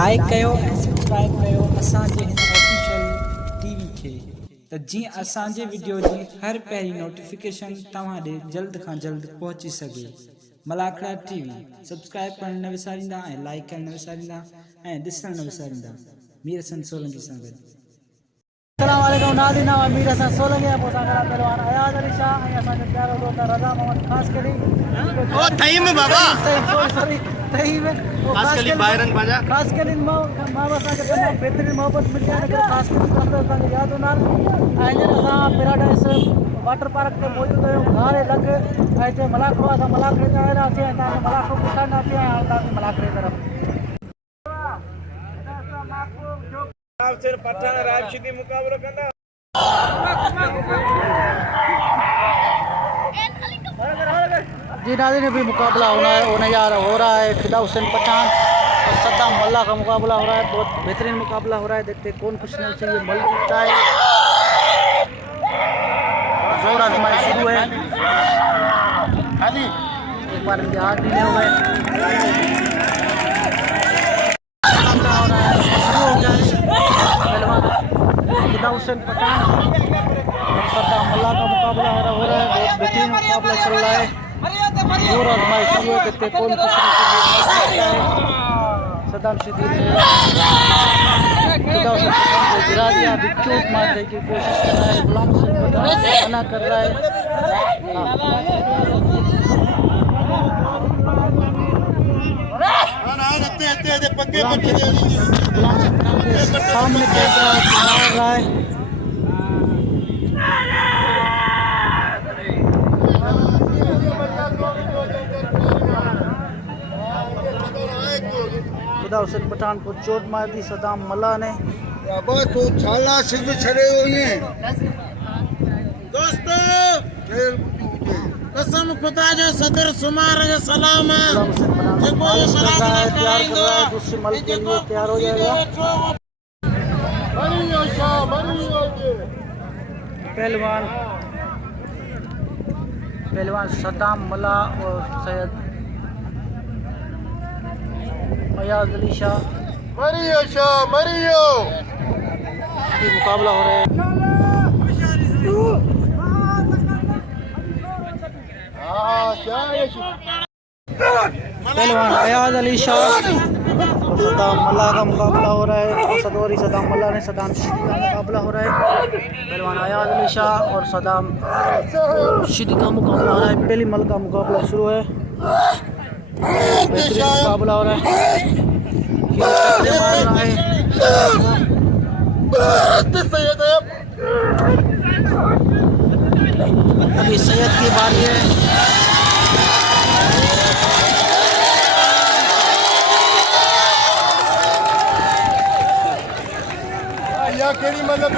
Like कयो ऐं subscribe कयो असांजे हिन ऑफिशियल टीवी खे त जीअं असांजे वीडियो जी हर पहिरीं नोटिफिकेशन तव्हां ॾे जल्द खां जल्द पहुची सघे। मलाखड़ा टीवी सब्सक्राइब करण न विसारींदा ऐं लाइक करण न विसारींदा ऐं ॾिसण न विसारींदा। मीर हसन सोलंकी सां गॾु। अस्सलाम वालेकुम नाज़रीन, मीर हसन सोलंकी ऐं पोइ सां गॾु पहलवान अयाज़ अली शाह ऐं असांजो प्यारो दोस्त रज़ा मोहम्मद ख़ासकली। ओ थई में बाबा सॉरी थई में ख़ासकली बाहिरन बाजा ख़ासकली मां असांखे तमामु बहितरीनु मोहबत मिली आहे हिन करे ख़ासकली असांखे यादि हूंदा ऐं हींअर असां पैराडाइस वाटर पार्क ते मौजूदु आहियूं। घारे लख ऐं हिते मलाखड़ो असां मलाखड़े ते आयासीं ऐं तव्हांखे मलाखड़ो ॾेखारींदासीं ऐं हाणे तव्हांखे मलाखड़े तरफ़ सिर्फ पठान राशिदी मुकाबलो कंदा। जी नाज़रीन, भी मुकाबला हो रहा है फिदा हुसैन पठान और सद्दाम मल्ला का मुकाबला हो रहा है। बहुत बेहतरीन मुकाबला हो रहा है। देखते कौन खुश नसीब ये मल जीतता है। जोर आजमाई शुरू है। खाली एक बार इनके हाथ ढीले हो गए। मुकाबला हो रहा है, शुरू हो गया है। पहलवान फिदा हुसैन पठान और सद्दाम मल्ला का मुकाबला हो रहा है। बहुत बेहतरीन मुकाबला चल रहा है। जोर आजमाई शुरू है। देखते कौन खुश नसीब है। सद्दाम शिदीर ने फिदा हुसैन पठान को गिरा दिया। अभी चोट मारने की कोशिश कर रहा है। गुलाम हुसैन पठान मना कर रहा है। सामने कैमरा मार रहा है। फिदा हुसैन पठान को चोट मार दी सद्दाम मल्ला ने। तो छाला सिर्फ छड़े हुए दोस्तों कसम खुदा जो सदर सुमार जो सलाम दूसरी मल के लिए तैयार हो जाएगा। पहलवान सद्दाम मल्ला और सैयद अयाज़ अली शाह मुकाबला हो रहा है। पहलवान अयाज़ अली शाह और सद्दाम मल्ला का मुकाबला हो रहा है। सदौरी सद्दाम मल्ला ने सद्दाम शिदी का मुकाबला हो रहा है। पहलवान अयाज़ अली शाह और सद्दाम शिदी का मुकाबला हो रहा है। पहली मल का मुकाबला शुरू है। बेहतरीन मुकाबला हो रहा है। मार रहा है। अभी सैयद की बारी है। मतलब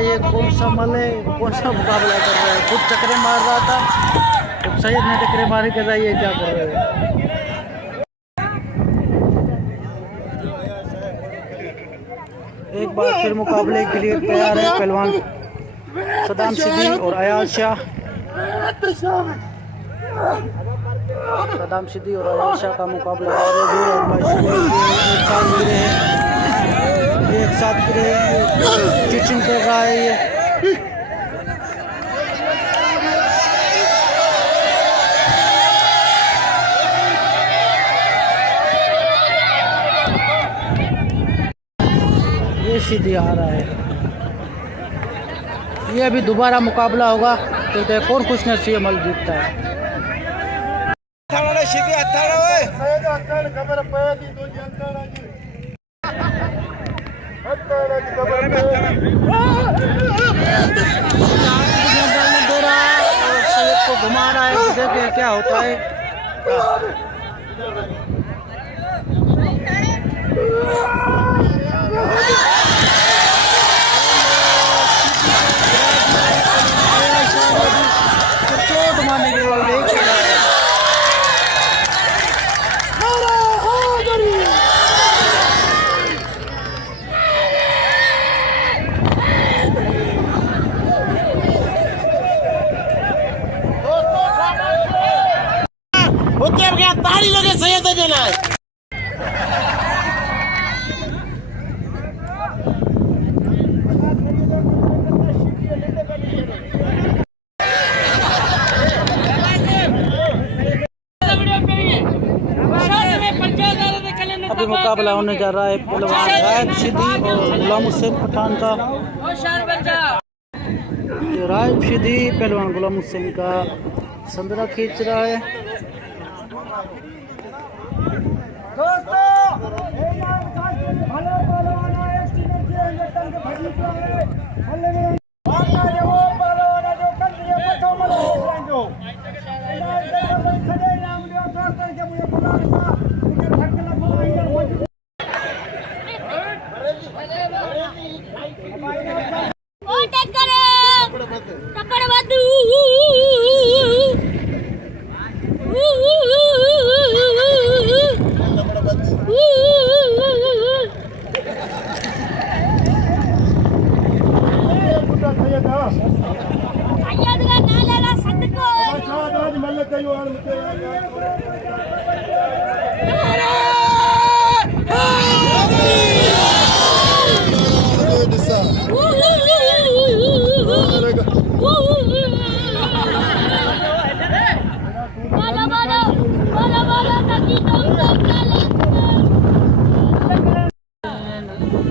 ये कौन सा मल है, कौन सा मुकाबला कर रहा है। खुद टकरे मार रहा था तो सैयद ने टकरे मारे कर रहा है। ये क्या कर रहे हैं। एक बार फिर मुकाबले के लिए तैयार है पहलवान सद्दाम शिदी और अयाज़ शाह। सद्दाम शिदी और अयाज़ शाह का मुकाबला एक साथ गिरे चिचिंग कर रहा है। ये सीधी आ रहा है। ये अभी दोबारा मुकाबला होगा तो कौन खुश नसीब मल जीतता है। सैयद को घुमा रहा है। देखते क्या होता है। चोट मारने के लिए उतरे गया ताली लगे सैयद जना अभी मुकाबला होने जा रहा है पहलवान रायब शिदी और गुलाम हुसैन पठान का। ये रायब शिदी पहलवान गुलाम हुसैन का संदरा खींच रहा है।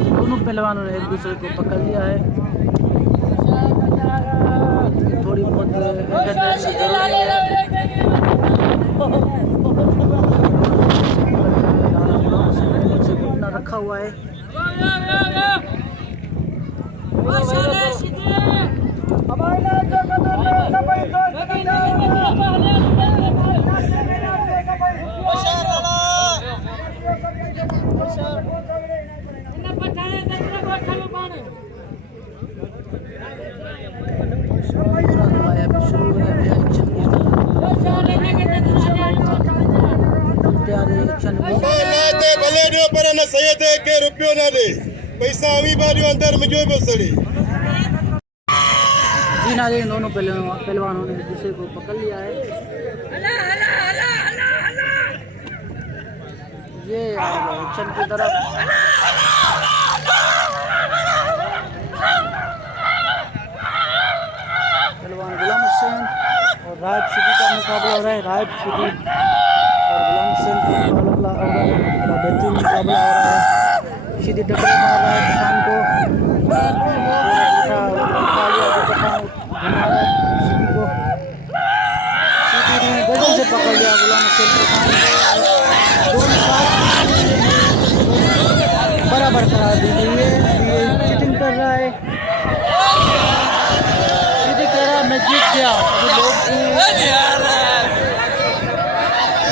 दोनों पहलवानों ने एक दूसरे को पकड़ लिया है। थोड़ी बहुत घुटना रखा हुआ है। सैयद के रुपयो ना दे पैसा अभी बारी अंदर में जो बसड़ी जी नाज़रीन, दोनों पहलवानों ने एक दूसरे को पकड़ लिया है। ये एक्शन की तरफ पहलवान गुलाम हुसैन और रायब शिदी का मुकाबला हो रहा है। रायब शिदी और गुलाम हुसैन का मुकाबला हो रहा है। बेहतरीन मुकाबला हो रहा है। शिदी टक्कर मार रहा है पठान को। गजल से पकड़ लिया गुलाम हुसैन पठान। बराबर करार दी गई है। ये चीटिंग कर रहा है। शिदी कह रहा है मैं जीत गया।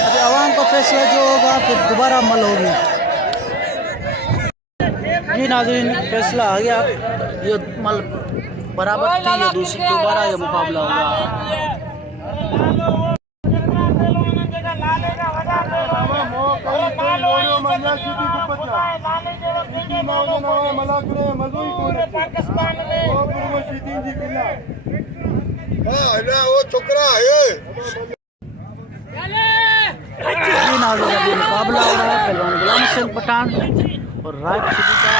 अभी आवाम का फैसला जो होगा फिर दोबारा अमल होगी। जी नाज़रीन, फैसला आ गया। ये मल बराबर थी, ये दूसरी दोबारा ये मुकाबला होगा। वो छोकरा है मुकाबला हो रहा है पहलवान गुलाम हुसैन पठान और रायब शिदी का।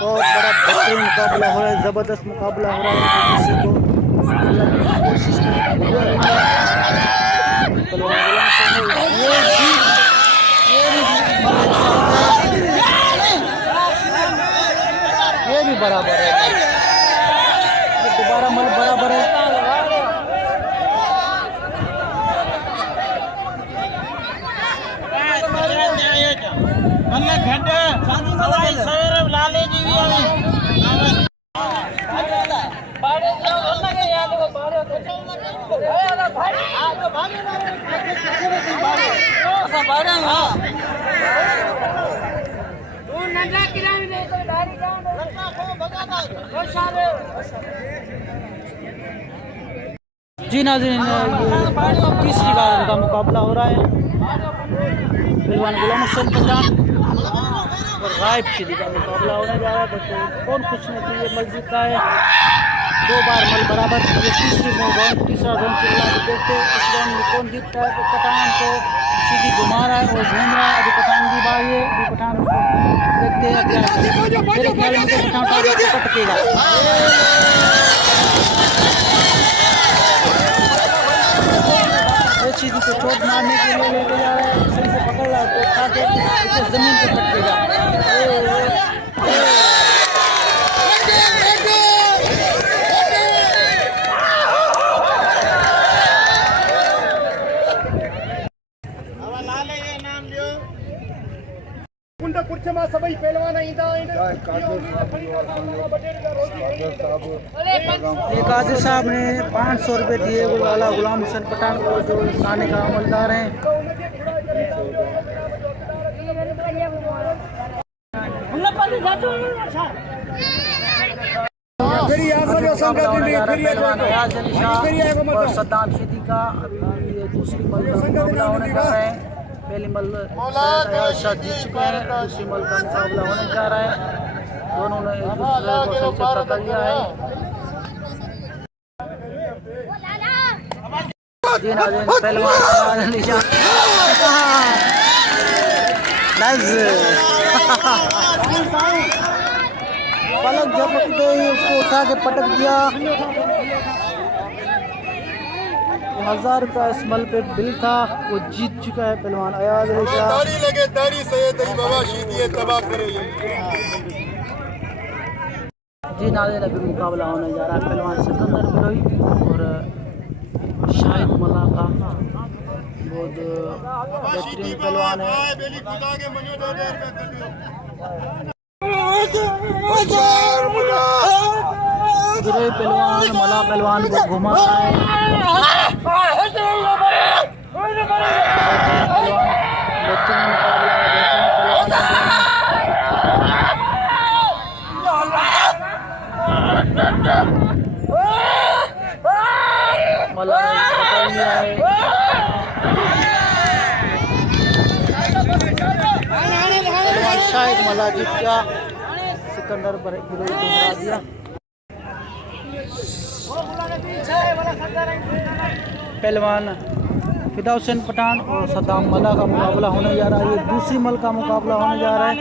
बहुत बड़ा बेहतरीन मुकाबला हो रहा है। जबरदस्त मुकाबला हो रहा है। किसी को कोशिश ये भी बराबर है। दोबारा मल बराबर है। लाले जी जी नाज़रीन, तीसरी बार उनका मुकाबला हो रहा है। पहलवान गुलाम हुसैन पठान और रायब शिदी का मुकाबला होने जा रहा है। बस कौन खुश नसीब मस्जिद का है। 2 बार मल बराबर, ये तीसरा राउंड चल रहा है। देखते हैं इस राउंड में कौन जीतता है। तो पठान को सीधी घुमा रहा है और घूम रहा है। अभी पठान की बारी है, अभी पठान को देखते हैं क्या मेरे ख्याल में तो पठान टारगेट को पटकेगा। सीधी को चोट मारने के लिए लेके जा रहा है, सही से पकड़ रहा है तो उठा के इसे जमीन पे पटकेगा। सभी पहलवान एक कादिर साहब ने 500 रुपये दिए गुलाला गुलाम हुसैन पठान को, जो थाने का अमलदार हैं। और सद्दाम शीदी का ये दूसरी मल का मुकाबला होने जा रहा है। पहली मल शाह जीत चुके हैं, दूसरी मल का मुकाबला होने जा रहा है। दोनों ने एक दूसरे को सही से पकड़ लिया है। पलक झपकते ही उसको उठा के पटक दिया। 1000 रुपया इस मल पे बिल था, वो जीत चुका है पहलवान अयाज अली शाह। दाढ़ी लगे दाढ़ी सैयद अली बाबा शीदी तबाह करे। जी नाज़रीन, अभी मुकाबला होने जा रहा है पहलवान सिकंदर बिलोई और शाहिद मल्ला का। बहुत बेहतरीन पहलवान है। बिलोई पहलवान मला पहलवान को घुमा रहा है। बेहतरीन मुकाबला है, मला पकड़ लिया है। शायद मला जीत गया, सिकंदर बिलोई को हरा दिया। पहलवान फिदा हुसैन पठान और सद्दाम मल्ला का मुकाबला होने जा रहा है। ये दूसरी मल का मुकाबला होने जा रहा है।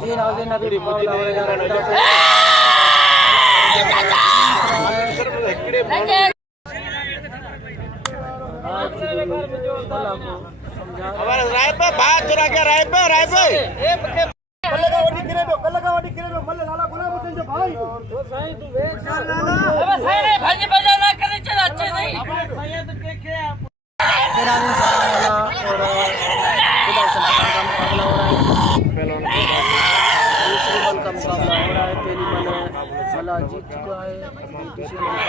जी नाज़रीन, अभी मुकाबला होने जा रहा है। हमारे राय पे बात चुरा के राय पे मल्ले का वडी गिरे दो मल्ले लाला गुलाम हुसैन जो भाई साईं तू वेख अबे साईं रे भाजी बजा ना करे चल अच्छे से सैयद देखे आप तेरा दिन साला और खुदा से का मुकाबला हो रहा है। दूसरी मल का मुकाबला हो रहा है। पहली मल मला जीत चुका है, दूसरी मल का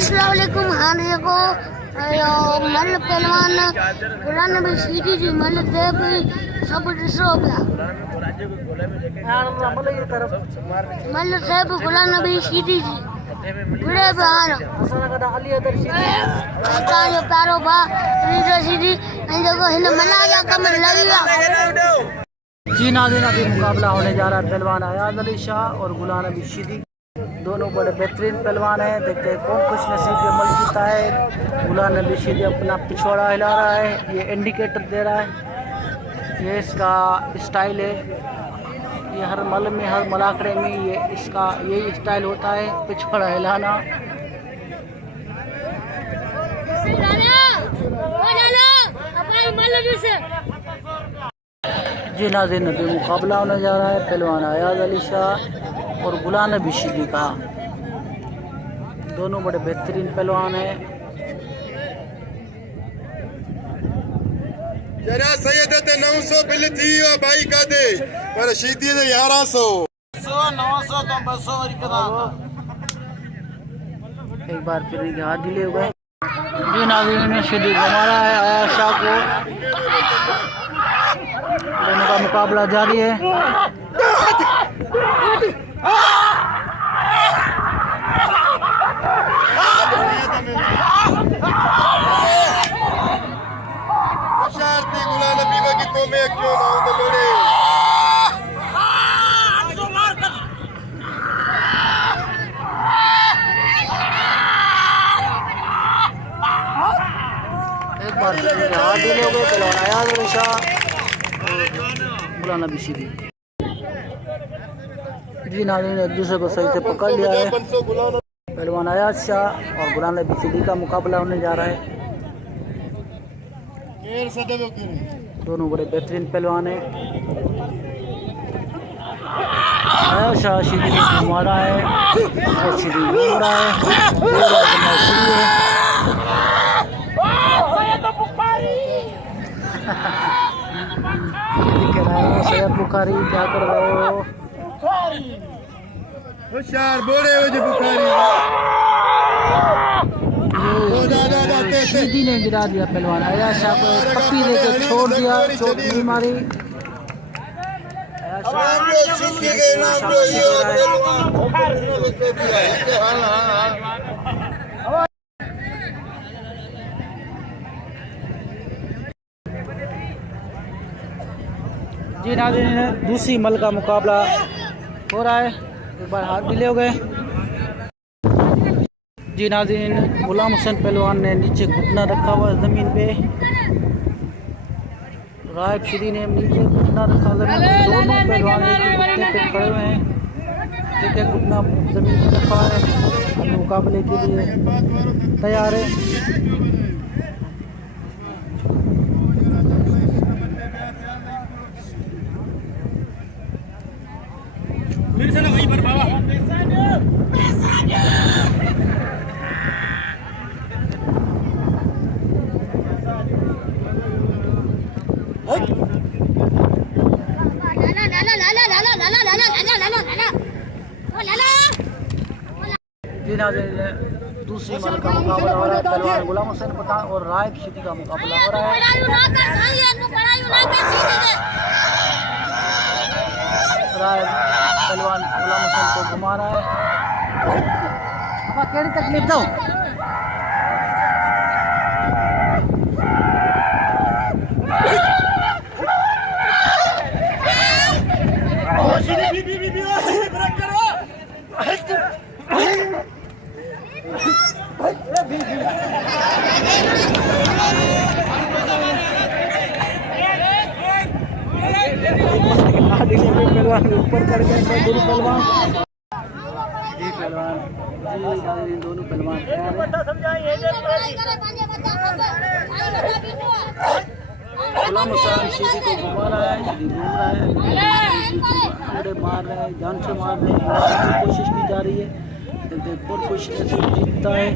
अस्सलामुअलैकुम। हाँ देखो मल पहलवान गुलाम नबी शीदी जी मल दे भी सब ॾिसो पिया। मल साहिब गुलाम नबी शीदी जी बुढ़े बहान तव्हांजो प्यारो भाउ रीडो शीदी ऐं जेको हिन मल्हा जा कम लॻी विया। जी नाज़रीन, अभी मुकाबला होने जा रहा है पहलवान अयाज अली शाह और गुलाम नबी शीदी। दोनों बड़े बेहतरीन पहलवान हैं। देखते हैं कौन खुश नसीब के मल जीता है। गुलाम नबी शीदी अपना पिछवाड़ा हिला रहा है, ये इंडिकेटर दे रहा है। ये इसका स्टाइल है। ये हर मल में हर मलाकड़े में ये इसका यही स्टाइल होता है, पिछवाड़ा हिलाना। जी नाज़रीन, अभी मुकाबला होने जा रहा है पहलवान अयाज अली शाह और गुलाम नबी शिदी का। दोनों बड़े बेहतरीन पहलवान हैं। जरा सैयद ते 900 बिल थी वियो भाई का दे पर शीदी दे 1100 900 तो 200 वरी कदा एक बार फिर इनके हाथ ढीले हो गए। जी नाज़रीन, शिदी घुमा रहा है अयाज शाह को। दोनों का मुकाबला जारी है। शर्ती गुलाम नबी की तो में क्यों ना तो लोड़े एक बार फिर इनके हाथ ढीले हो गए पहलवान अयाज अली शाह गुलाम नबी शिदी। जी नाज़रीन, एक दूसरे को सही से पकड़ लिया है। 500 गुलाम पहलवान अयाज शाह और गुलाम नबी शिदी का मुकाबला होने जा रहा है। केर सदे के दोनों बड़े बेहतरीन पहलवान हैं। अयाज शाह शिदी को घुमा रहा है और शिदी घूम रहा है। शुरू है। कह रहा है सैयद बुखारी क्या कर रहे हो? होशियार बोले हो जो बुखारी शिदी ने गिरा दिया पहलवान अयाज शाह को, पप्पी देकर छोड़ दिया, चोट नहीं मारी। अयाज शाह शीदी के नाम पे ये जी नाज़रीन, दूसरी मल का मुकाबला हो रहा है। एक बार हाथ ढीले हो गए। जी नाज़रीन, गुलाम हुसैन पहलवान ने नीचे घुटना रखा हुआ ज़मीन पे। रायब शिदी ने नीचे घुटना रखा ज़मीन पे। दोनों पहलवान एक ही घुटने पे खड़े हुए हैं। एक एक घुटना ज़मीन पे रखा है। मुकाबले के लिए तैयार है। जी नाज़रीन, दूसरी मल का मुकाबला हो रहा है। पहलवान गुलाम हुसैन पठान और रायब शिदी का मुकाबला हो रहा है। रायब पहलवान गुलाम हुसैन को घुमा रहा है। केड़ी तकलीफ दो पहलवान ऊपर चढ़ गए दोनों पहलवान। जी पहलवान, जी दोनों पहलवान गुलाम हुसैन शिदी को घुमा रहा है। शिदी घूम रहा है, अंगड़े मार रहे हैं, जान से मार रहे हैं। कोशिश की जा रही है, देखते और कोशिश जीतता है।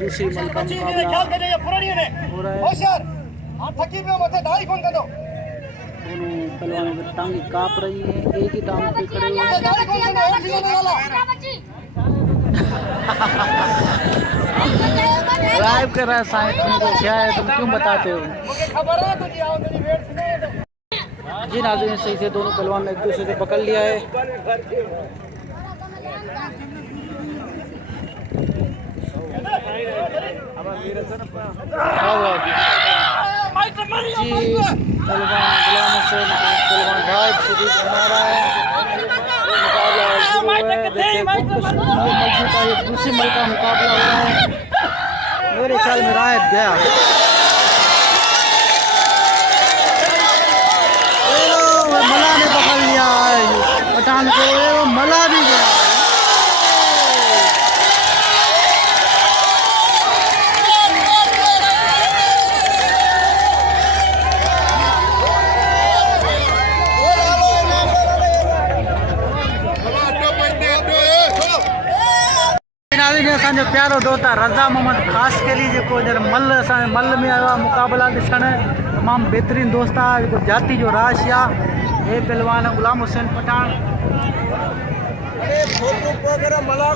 दूसरी मल का मुकाबला हो रहा है। दोनों पहलवानों की टांगे कांप रही है। एक ही टांग पे खड़े हुए हैं। ड्राइव कर रहा है साइड तुमको क्या है, तुम क्यों बताते हो? जी नाज़रीन, सही से दोनों पहलवान ने एक दूसरे से पकड़ लिया है। जी पहलवान गुलाम हुसैन पहलवान रायब शिदी घुमा रहा है। मुकाबला शुरू है। दूसरी मल का मुकाबला हो रहा है। मेरे ख्याल में रायब गया। मला ने पकड़ लिया है पठान को, मला भी गया। ॿियो त रज़ा मोहम्मद ख़ासि केली जेको हींअर मल असांजे मल में आयो आहे मुक़ाबला ॾिसण। तमामु बहितरीनु दोस्त आहे जेको जाती जो राश आहे। हे पहलवान गुलाम हुसैन पठान। मला